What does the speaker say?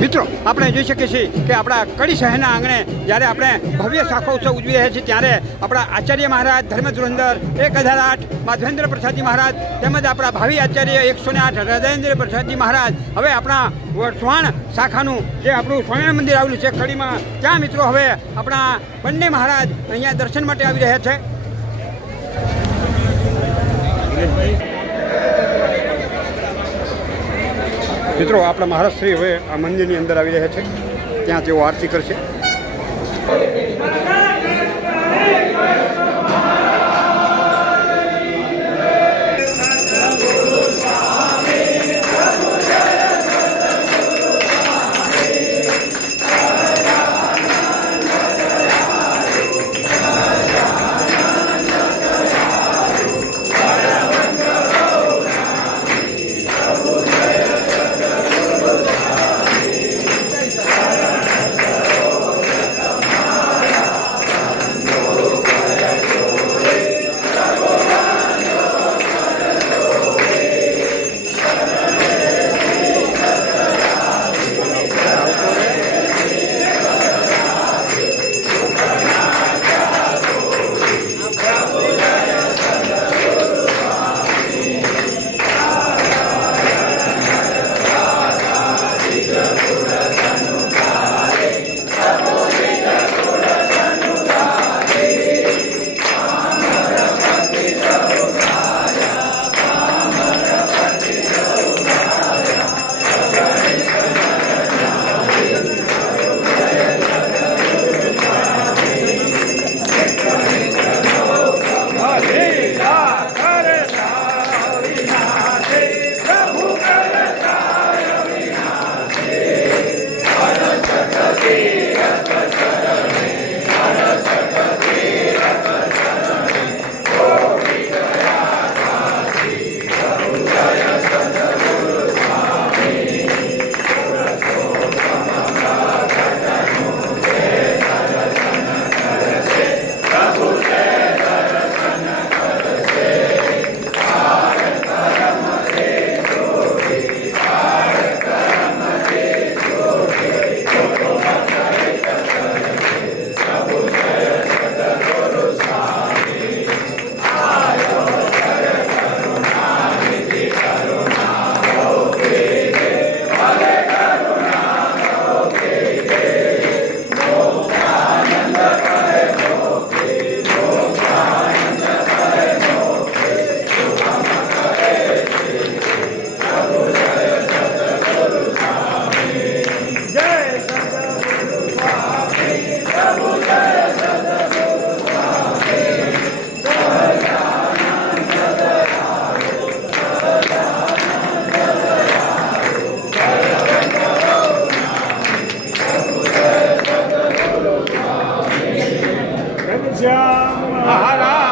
મિત્રો આપણે જોઈ શકીએ છીએ કે આપણા કડી શહેરના આંગણે જ્યારે આપણે ભવ્ય શાખોત્સવ ઉજવી રહ્યા છીએ ત્યારે આપણા આચાર્ય મહારાજ ધર્મધુરંદર 1008 માધવેન્દ્ર પ્રસાદજી મહારાજ તેમજ આપણા ભાવિ આચાર્ય 108 હૃદયેન્દ્ર પ્રસાદજી મહારાજ હવે આપણા વઢવાણ શાખાનું જે આપણું સ્વામિનારાયણ મંદિર આવેલું છે કડીમાં ત્યાં મિત્રો હવે આપણા બંને મહારાજ અહીંયા દર્શન માટે આવી રહ્યા છે. મિત્રો આપણા મહારાજશ્રી હવે આ મંદિરની અંદર આવી રહ્યા છે, ત્યાં તેઓ આરતી કરશે. મહારાજ